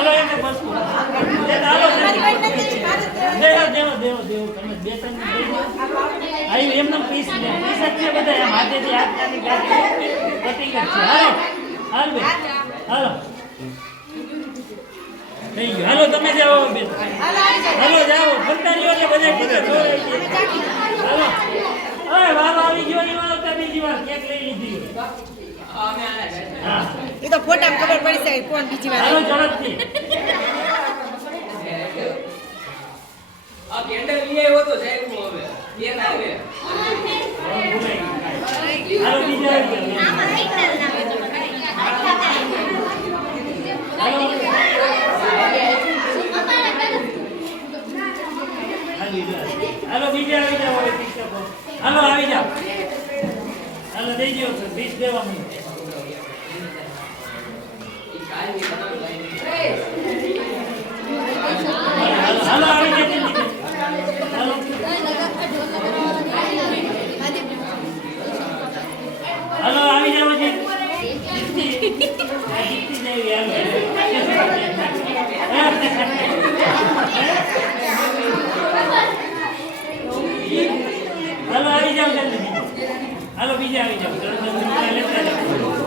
હાલો એને બસ હાલો દેવો તમે બે ત્રણ આવી એમને પીસ જ છે બધા એમ હાથેથી હાથ નાની ગાડી કટિંગ જ છે હાલો હાલ બે હાલો થઈ ગયું હાલો તમે જાઓ બે હાલો જાઓ ફરતા રહ્યો એટલે બધા કીધે હાલો ઓય વાલો આવી ગયો ઈ વાલો તો બીજી વાર કેક લઈ લીધી એ તો ફોટામાં ખબર પડી જાય કોણ બીજી વાર હાલો ઝડપથી આ કેન્ડલ લઈ આવ્યો તો સાહેબ હું હવે કેન આવે હાલો બીજા હાલો બીજા આવી જાઓ હવે શિક્ષકો હાલો આવી જાઓ હાલો દઈ દો બીજ દેવાનું હાલો આવી જાય હાલો હાલો આવી જાઓ છે હાલો આવી જાઓ જલ્દી હાલો બીજા આવી જાઓ લેતા જાઓ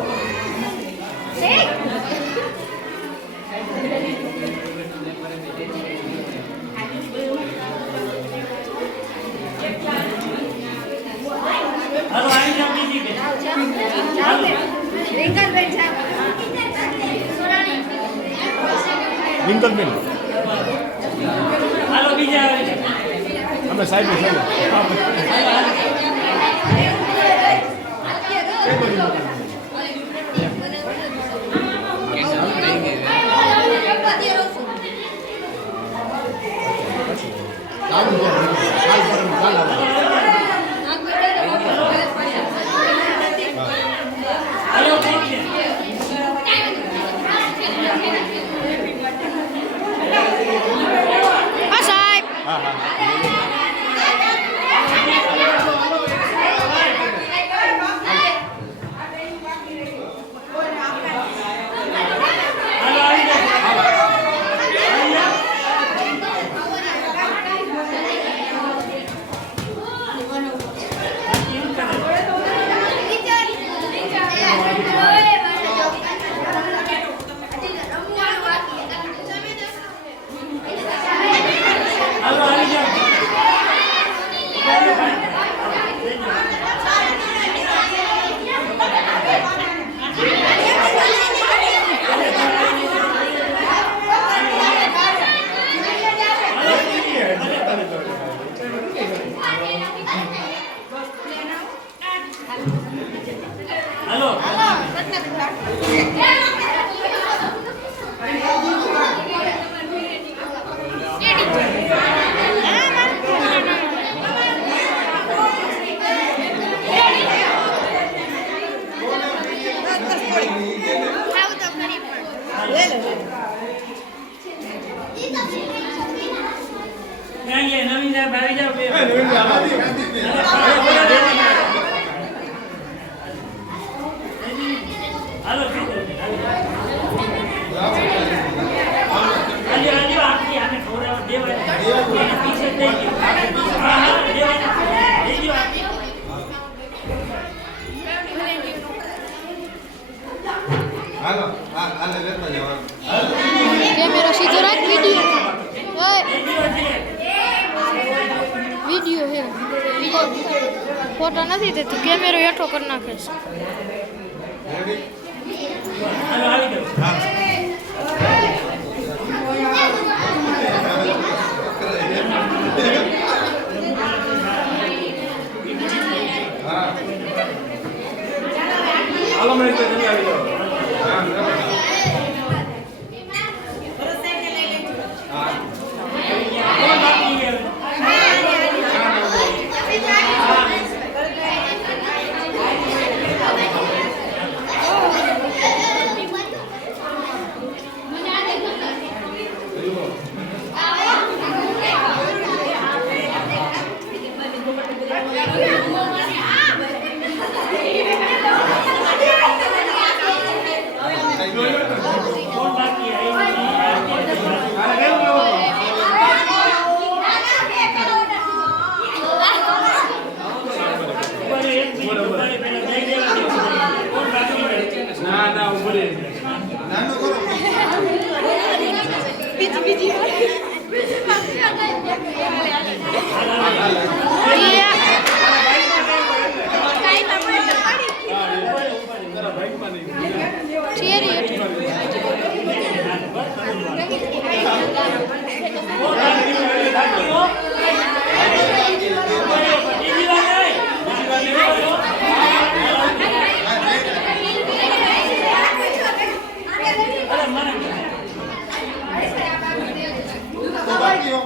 હાલો આવી જાઓ બીજી બે હાલો વિંકલબેન હાલો બીજા આવી જાઓ અમે સાહેબ હાલો ઠીક છે હા સાહેબ હા હા હાલો આવી જાઓ હાલો આવી જાઓ હાલો ક્યાં ગયા નવીન સાહેબ આવી જાઓ બે હાલો આજે આખી આને ખવડાવવા દેવાય એને પીછે દઈ ગયો હા હા દેવાય દઈ ગયો હાલો હા હાલે લેતા જાવ કેમેરો સીધો રાખ વિડિયો ઓય વિડિયો હે ફોટો નથી દેતું કેમેરો હેઠો કરી નાખે છે હાલો આવી જાઓ હાલો મેં તો જલ્દી આવી જાવ કોણ બાકી છે Thank you. ના હું ભરી નાનું કરો ચેરી તો બાકી હો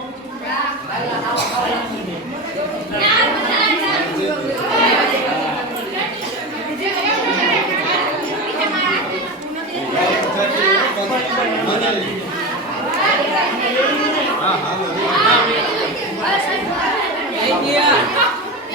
હા હાલો